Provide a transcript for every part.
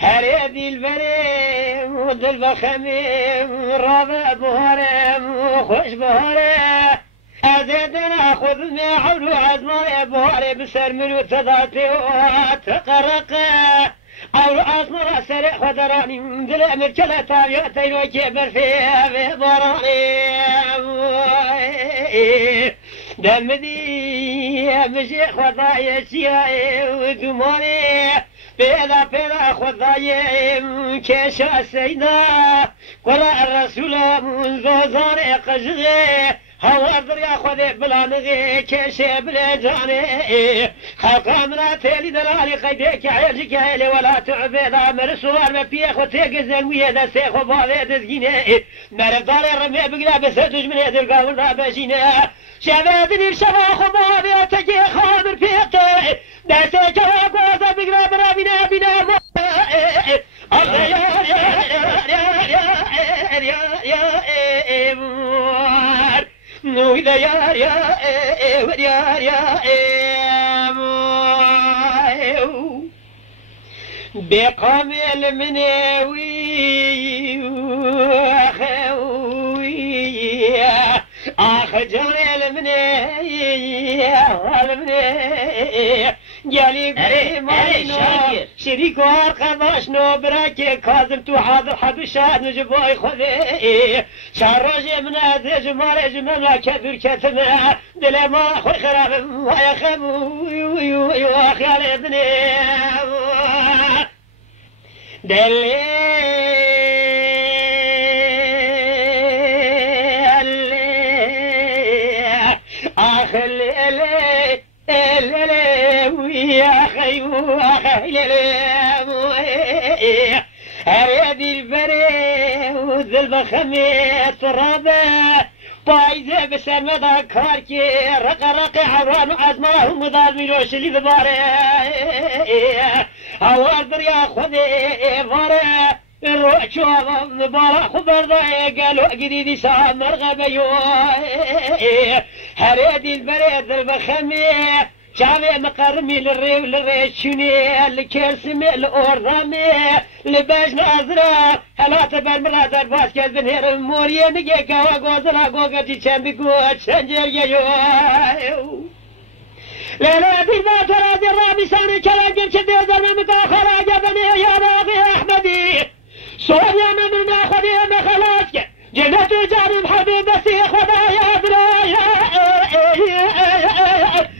هريدي البريم وضل بخميم رابع بهرم وخش بهره أزيدنا خذ معول وعزمار بهره بسر من وتضاتي وتقرقه أو أصمر أسرع خضراني من دل أمر كلا تابياتي وكبر فيها ببراني دمدي مشي خضايا شيائي ودماني بلا خضايا كيشا السيدة قرأ الرسول من زوزان قجغي هوا دريا خذي بلا نغي كيشي بلا جاني خلق امرا تيلي دلالي قيديك عيرجك هيلي ولا تعبيد امر سوار مبيخ وتيق زنوية دا سيخ وبالي دزقيني مرف داري رمي بقلا بساتوش من يد القاول رابجيني شبادني بشباخ وبالي وتجي خابر فيقي دا سيك وقوزا بقلا برابينا بنا الله يا وإذا بقام المناوي وأخوي أخ جاني المناوي جالي قريمانو شريك وارقباشنو براكي كاظم تو حاضر حد شاد نجبوي خذي شارجي من هذا جمال جمال كبير كتنا دل ما خوي خراب ويا خمو يا خيال ابني دل اخلي يا خيو هريدي البري وذل خميس رابع بايزه بسمدا كاركي رق عوان وعزمه مضاد ميلوش اللي بباري هوار يا خذي باري الروح شوف مبارا خبر ضايق قالوا قديدي ساعة مرغبة هريدي البري ذل خميس شعبي مقرمي للريشوني الكرسمي الأورامي لباش نازرة هلا تبال مرادر باسكت بنهر موريا نجيكا وقوزرا قوقتي شنبكو شنجر يجو لا لا دي ما ترى دي الرامي ساني كلاجم شدي زرمك خراج بني يا باغي أحمدي صوني من ناخذي مخلاصك جنة جارم حبيب بسي خدايا درايا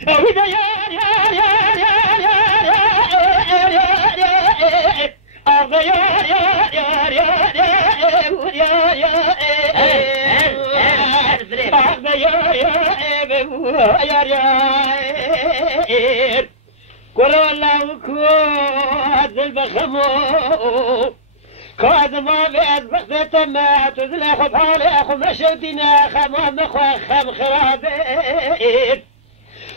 وإذا يا قل الله كواد البخمو كواد ما بيد بخت ما تزلخ بحالي أخو مشوتنا خمام خم خرابين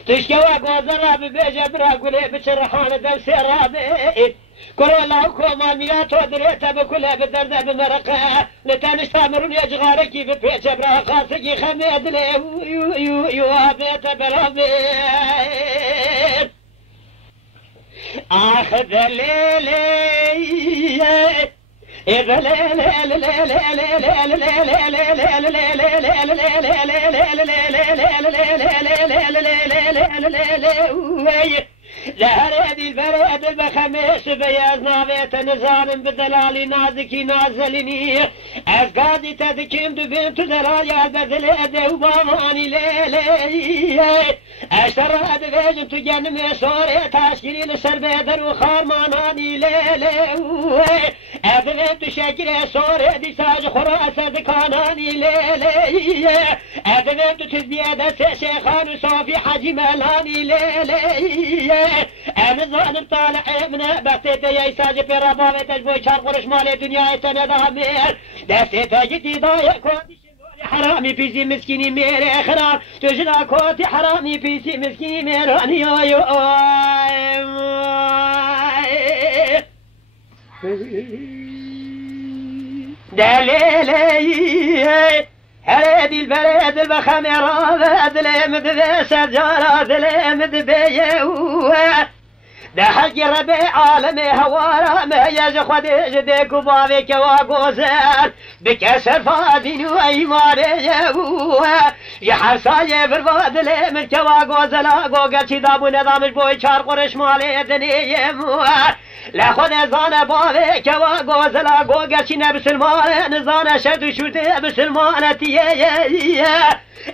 تشكوا قوزرا ببيجا براقولي بشرحان دم سرابين قل الله كوما ميات ودريتا بكلها بالدرد بمرقها لتانش تامرون يجغاركي ببيجا براقاسكي خميد لي يوابيت برابين آخذ الليلي إذا لا هريدي البريد البخميس بياز نابيت نزان بدلالي نازكي نازليني أزقادي تذكيم دبنت دلالي البذل أدو باماني ليلي أشتر أدفاج تجنم صوري تاشكري لسر بيدر وخارماناني ليلي أدفاج تشكري صوري دي ساج خراسة دكاناني ليلي أدفاج تزبيادة شيخان صافي حجي ملاني ليلي أمزان طالع من بختي يا ساج في ربابة تجبوي شار قرش مالي دنيا تنظامير دستي تجدي ضايق كودي حرامي بيسي مسكيني ميري خراب تجنا كوتي حرامي بيسي مسكيني ميراني يو دليلي هريدي البلد البخمرة ذلم ذي سجارة ذلم ذي ده حق ربي عالمي هوارا ما يجخد جدك وبابك وقوزان بكسر فادين وإيماني يا حسايا برباد لي من كواقوزلا قوقا شداب ونظامش بوي شار قرش مالي دني لا خود زان بابك وقوزلا قوقا شنا بسلمان نزان شد شوته بسلمانتي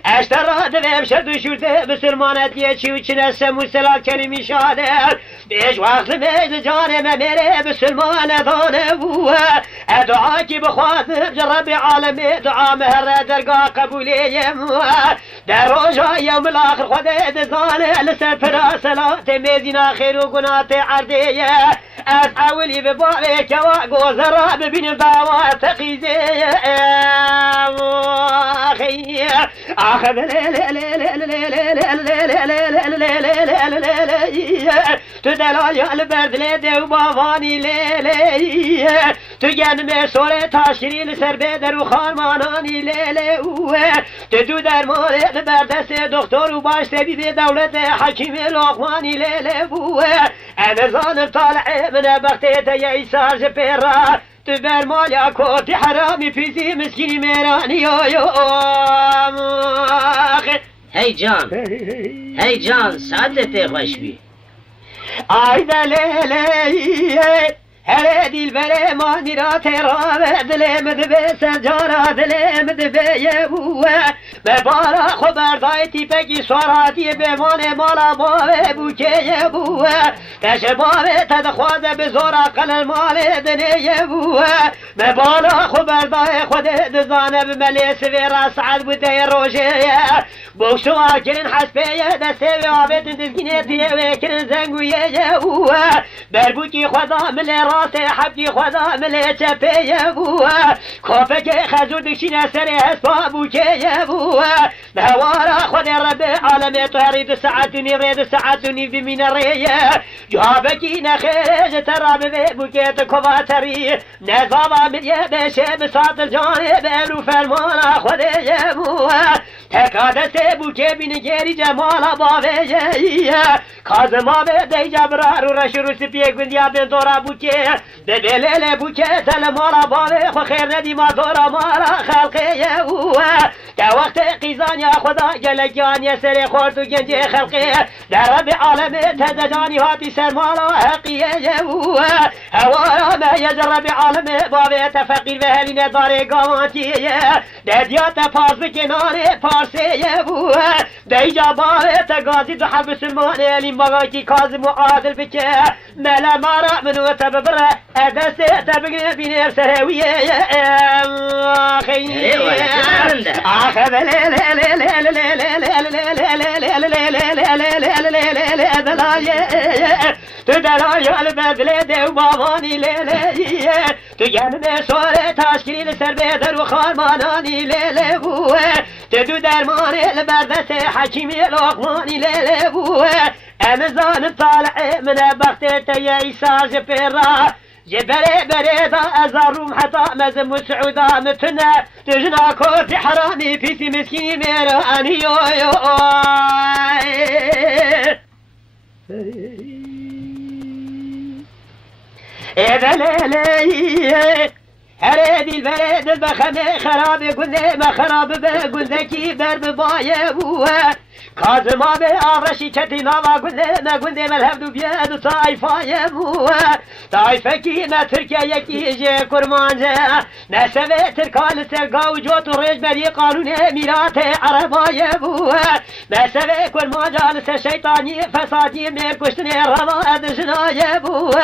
اشترى دلم شد شوته بسلمانتي شوچنا سموسلا كلمي شادر بیش وقت میز جان میره بسلمان دانه و دعاکی بخواطر رب عالمی دعا مهر درگاه قبولیم در روزا یوم الاخر خود دزانه لسر پرا صلات میزینا خیر و گنات عرضیه از اولی به باره کوا گوزرا ببین دعوا تقیزه آخر تو دلایل بردل دو باوانی لیلی تو گنم سور تاشرین سر بدر و خانمانانی لیلی تو درمان بردست دکتر و باش طبیب دولت حکیم لقمانی لیلی انا ظالم طالع من بختت یا ایساج پیرا تو برمال یا کوتی حرامی پیزی مسکینی میرانی هی جان ساعتت خوش بی آی دلیلی هر دیل بره مانی را تراب دلم دبه سجارا دلم دبه یبوه ببارا خبردای تیپکی سواراتی بمانه مالا باوه بوکه یبوه تشبابه تدخوازه بزورا قلل مال دنه یبوه ببارا خبردای خود دزانه بملی سویرا سعد بوده روشه بوشو آکرین حسبه دسته و آبت دزگینه تیه وکرین زنگویه یبوه بربوکی خدا ملی راست حبی خدا ملی چپه یبوه خوفه که خزور دکشین سر اسبا بوکه یبوه بهوارا خود رب عالم طهرید ساعت نرید ساعت بمین ریه جوابکی نخیرج تراب به بوکت کواتری نظام ملیه بشه بساط الجانب رو فرمان خود یبوه تکادست بوکه بینگری جمال باوه کازما به دی جبرار و رش رو سپیه گندیا بین دورا بوکه به بلیل بوکه تل مالا باوه خو خیر ندی ما دورا مالا خلقه تا وقت قیزان یا خدا گلگان یا سر خورد و گنج خلقه در رب عالم تزجانی هاتی سر مالا حقیه هوارا ما یز رب عالم باوه تفقیر و هلین داره گاوانتیه ددیات پاس بکنانه پارسه دیجا باوه تگازی دو حب سلمانه الیم باقی کازم و عادل بکه ملا مارا منو تببره ادسته تبگه بینر سرویه خیلی تو دلایل بدل دو باوانی لیلی تو گنم سور تشکیل سر بدر و خانمانانی لیلی تو درمان البردست حکیمی لقمانی لیلی امزان طالع من بختت یا ایساج پیرا جبري بريدا أزاروم حتى مزم وسعودا متنا تجنا كوفي حرامي بيسي مسكين ميراني يو إذا ليلي هريدي البلد البخمي خراب قلني ما خراب بقول ذكي برب بايبوه كازما بأغرشي كتنا ما قلني ملهبدو بيادو طايفة يبوه طايفة كينا تركيا يكي جي كرمان جي نسبة تركال سرقا وجوت الرج مدي قانون ميرات عربا يبوه بسوي كل ما جالس الشيطاني فسادي من كشتني رضاد جناي بوه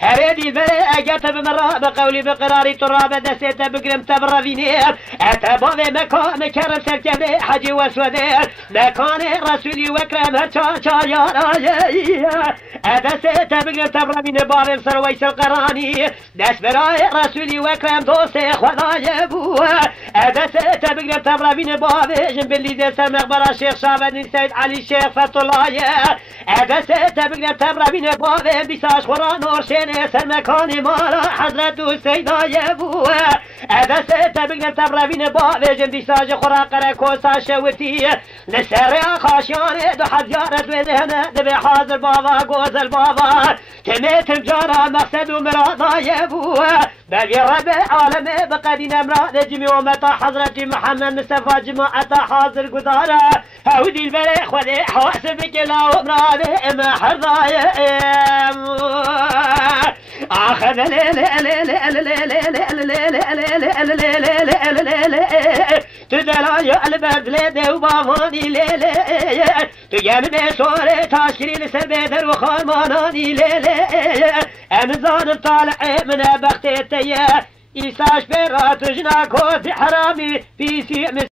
هريدي بلي اجت بمرة بقولي بقراري تراب دستي بقرم تبرفيني اتبابي مكان كرم سركبي حجي وسودي مكان رسولي وكرم هرشا يا راجي دستي بقرم تبرفيني بارم سر ويس القراني دست براي رسولي وكرم دوسي خداي بوه دستي بقرم تبرفيني بابي جنبلي دي سمق برا شيخ شابد سيد علي شيخ فتح الله دستي بقرم تبرفيني بابي بيساش خورا نور شيني سر مكاني مالا حضرت سيداي بوه دستي بقرم تبرفيني بابي جنبي ساج خورا قرا كوسا شوتي لسر خاشياني دو حزيارة وذهنه دبي حاضر بابا قوز البابا تميت مجارة مقصد ومراضاي بوه بل رب عالمي بقدين امراض جميع ومتى حضرت محمد مصطفى جماعة حاضر قدارة هودي البلي خذي حواسب بكلا ومراضي ما حرضاي اخذ تدلاي البرد ليدي وبافاني ليلي تجمع صوري تاشكري لسبيدر وخارماناني ليلي انا ظالم طالع من بختي التيه إيساش برات جناكو في حرامي في سي